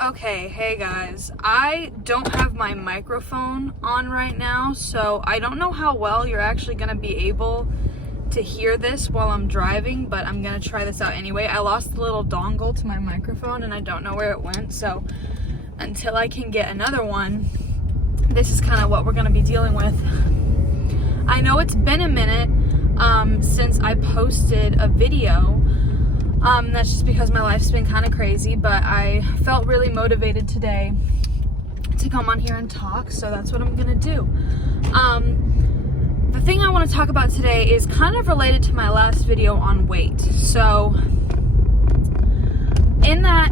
Okay, hey guys, I don't have my microphone on right now, so I don't know how well you're actually going to be able to hear this while I'm driving, but I'm going to try this out anyway. I lost the little dongle to my microphone and I don't know where it went, so until I can get another one, this is kind of what we're going to be dealing with. I know it's been a minute since I posted a video. That's just because my life's been kind of crazy, but I felt really motivated today to come on here and talk, so that's what I'm gonna do. The thing I want to talk about today is kind of related to my last video on weight. So in that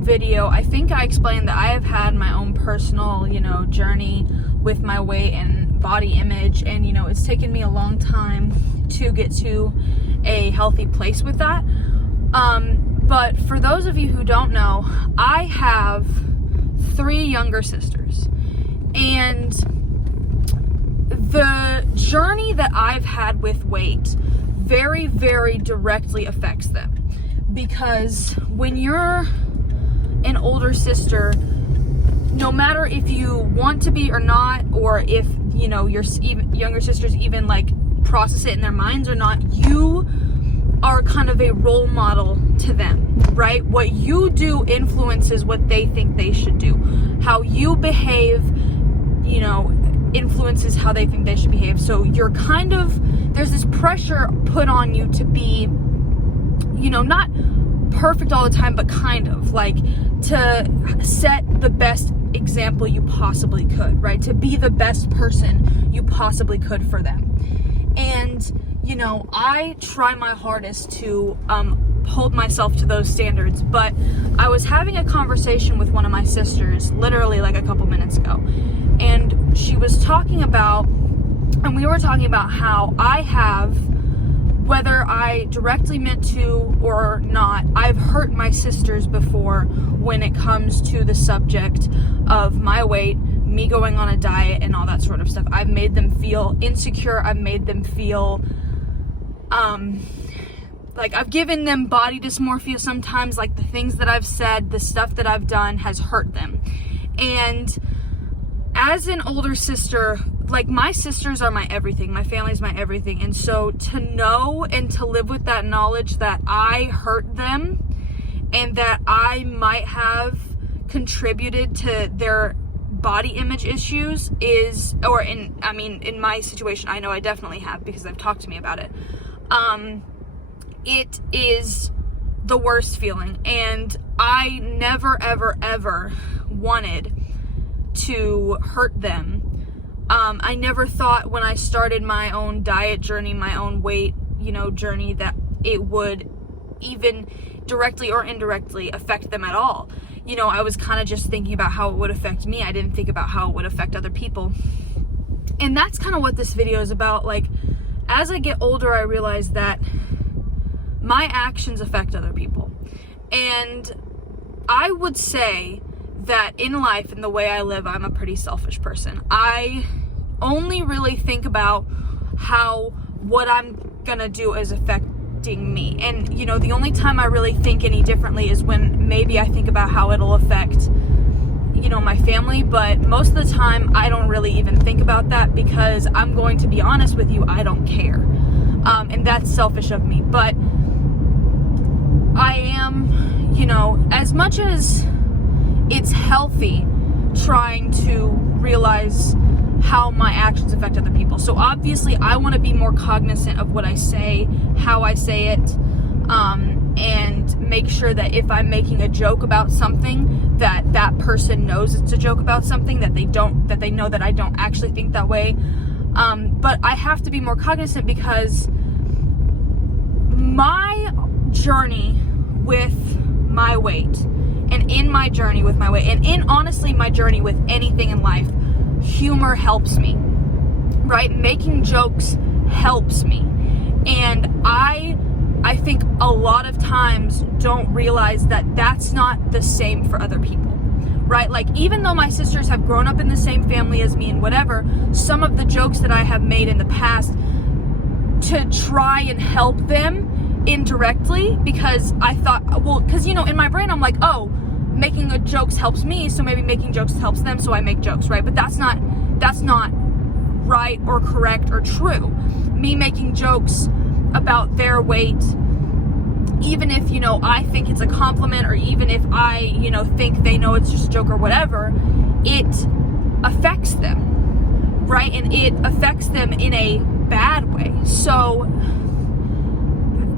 video, I think I explained that I have had my own personal, journey with my weight and body image, and it's taken me a long time to get to a healthy place with that. But for those of you who don't know, I have 3 younger sisters, and the journey that I've had with weight very, very directly affects them, because when you're an older sister, no matter if you want to be or not, or if, your younger sisters even process it in their minds or not, you are kind of a role model to them, right? What you do influences what they think they should do. How you behave, influences how they think they should behave. So you're there's this pressure put on you to be, not perfect all the time, but to set the best example you possibly could, right? To be the best person you possibly could for them. And I try my hardest to hold myself to those standards, but I was having a conversation with one of my sisters literally a couple minutes ago, and we were talking about how I have, whether I directly meant to or not, I've hurt my sisters before when it comes to the subject of my weight, me going on a diet, and all that sort of stuff. I've made them feel insecure. I've made them feel I've given them body dysmorphia sometimes. The things that I've said, the stuff that I've done has hurt them. And as an older sister, my sisters are my everything. My family's my everything. And so to know and to live with that knowledge that I hurt them and that I might have contributed to their body image issues in my situation, I know I definitely have, because they've talked to me about it. It is the worst feeling, and I never, ever, ever wanted to hurt them. I never thought when I started my own diet journey, my own weight, journey, that it would even directly or indirectly affect them at all. I was kind of just thinking about how it would affect me. I didn't think about how it would affect other people. And that's kind of what this video is about. As I get older, I realize that my actions affect other people. And I would say that in life and the way I live, I'm a pretty selfish person. I only really think about how what I'm gonna do is affecting me. And, the only time I really think any differently is when maybe I think about how it'll affect, my family. But most of the time, I don't really even think about that, because I'm going to be honest with you, I don't care. And that's selfish of me. But I am, as much as it's healthy, trying to realize how my actions affect other people. So obviously I want to be more cognizant of what I say, how I say it, and make sure that if I'm making a joke about something, that person knows it's a joke about something, that they know that I don't actually think that way. But I have to be more cognizant, because my journey with my weight, and in my journey with my weight, and in honestly my journey with anything in life, humor helps me, right? Making jokes helps me. And I think a lot of times don't realize that that's not the same for other people, right? Even though my sisters have grown up in the same family as me and whatever, some of the jokes that I have made in the past to try and help them indirectly, because I thought, in my brain I'm like, oh, making good jokes helps me, so maybe making jokes helps them, so I make jokes, right? But that's not right or correct or true. Me making jokes about their weight, even if, I think it's a compliment, or even if I, think they know it's just a joke or whatever, it affects them, right? And it affects them in a bad way. So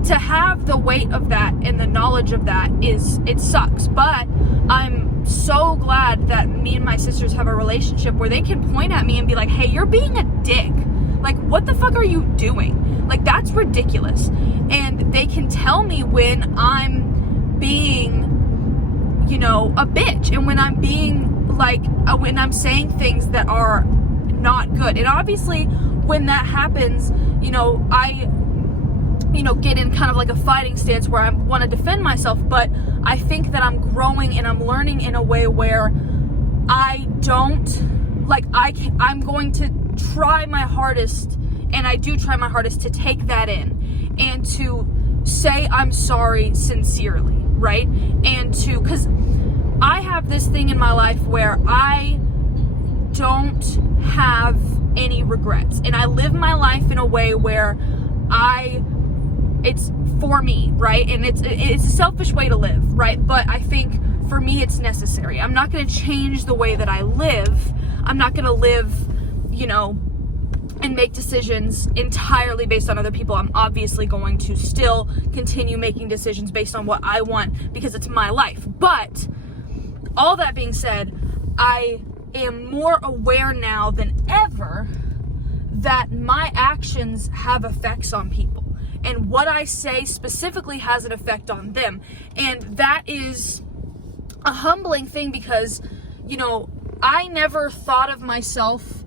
to have the weight of that and the knowledge of that it sucks. But I'm so glad that me and my sisters have a relationship where they can point at me and be like, hey, you're being a dick. Like, what the fuck are you doing? Like, that's ridiculous. And they can tell me when I'm being, a bitch, and when I'm being when I'm saying things that are not good. And obviously when that happens, I get in kind of like a fighting stance where I want to defend myself, but I think that I'm growing and I'm learning in a way where I'm going to try my hardest, and I do try my hardest to take that in and to say I'm sorry sincerely, right? And because I have this thing in my life where I don't have any regrets, and I live my life in a way where it's for me, right? And it's a selfish way to live, right? But I think for me it's necessary. I'm not going to change the way that I live. I'm not going to live, and make decisions entirely based on other people. I'm obviously going to still continue making decisions based on what I want because it's my life. But all that being said, I am more aware now than ever that my actions have effects on people, and what I say specifically has an effect on them. And that is a humbling thing because, I never thought of myself,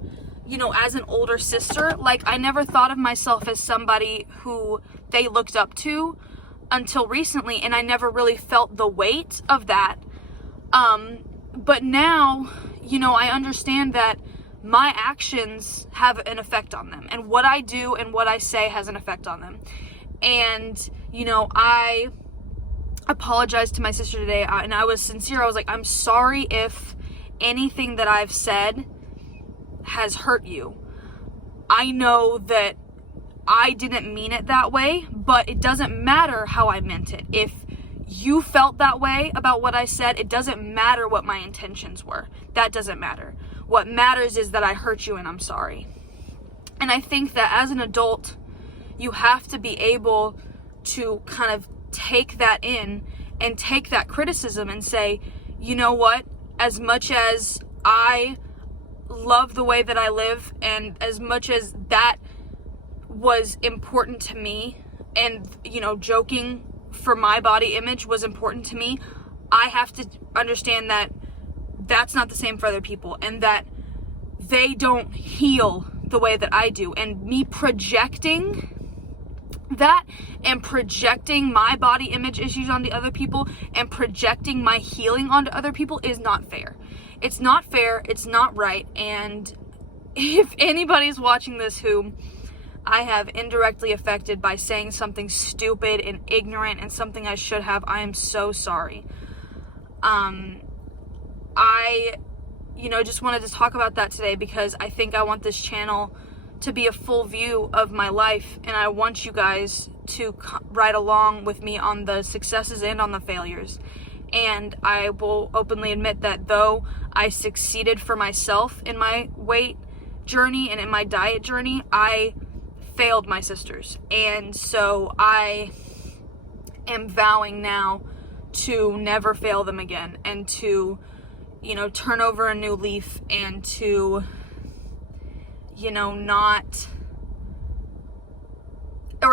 as an older sister. Like, I never thought of myself as somebody who they looked up to until recently, and I never really felt the weight of that. But now, I understand that my actions have an effect on them, and what I do and what I say has an effect on them. And, I apologized to my sister today, and I was sincere. I was like, I'm sorry if anything that I've said has hurt you. I know that I didn't mean it that way, but it doesn't matter how I meant it. If you felt that way about what I said, it doesn't matter what my intentions were. That doesn't matter. What matters is that I hurt you and I'm sorry. And I think that as an adult, you have to be able to kind of take that in and take that criticism and say, you know what, as much as I love the way that I live, and as much as that was important to me, and joking for my body image was important to me, I have to understand that that's not the same for other people, and that they don't heal the way that I do. And me projecting that and projecting my body image issues onto other people and projecting my healing onto other people is not fair. It's not fair, it's not right. And if anybody's watching this who I have indirectly affected by saying something stupid and ignorant and something I should have, I am so sorry. I just wanted to talk about that today because I think I want this channel to be a full view of my life, and I want you guys to ride along with me on the successes and on the failures. And I will openly admit that though I succeeded for myself in my weight journey and in my diet journey, I failed my sisters. And so I am vowing now to never fail them again, and to, turn over a new leaf, and to,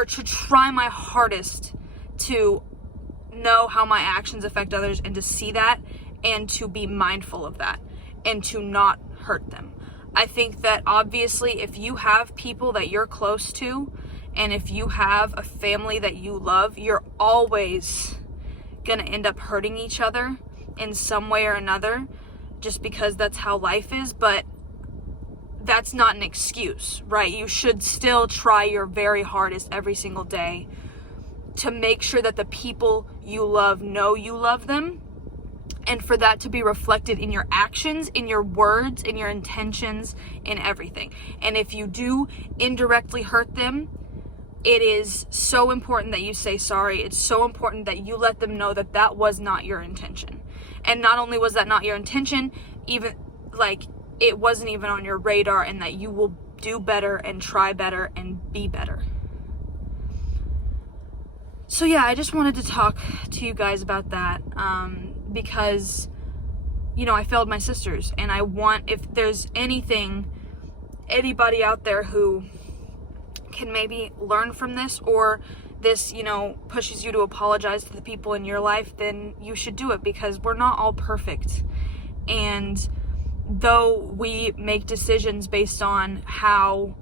to try my hardest to know how my actions affect others, and to see that, and to be mindful of that, and to not hurt them. I think that obviously if you have people that you're close to, and if you have a family that you love, you're always gonna end up hurting each other in some way or another, just because that's how life is. But that's not an excuse, right? You should still try your very hardest every single day to make sure that the people you love know you love them, and for that to be reflected in your actions, in your words, in your intentions, in everything. And if you do indirectly hurt them, it is so important that you say sorry. It's so important that you let them know that that was not your intention. And not only was that not your intention, even like it wasn't even on your radar, and that you will do better and try better and be better. So yeah, I just wanted to talk to you guys about that, because, you know, I failed my sisters, and I want, if there's anybody out there who can maybe learn from this, or this, you know, pushes you to apologize to the people in your life, then you should do it, because we're not all perfect. And though we make decisions based on how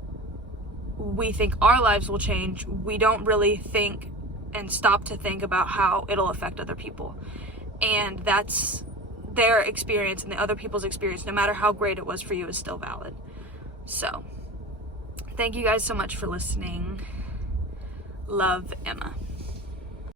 we think our lives will change, we don't really think and stop to think about how it'll affect other people. And that's their experience, and the other people's experience, no matter how great it was for you, is still valid. So thank you guys so much for listening. Love, Emma.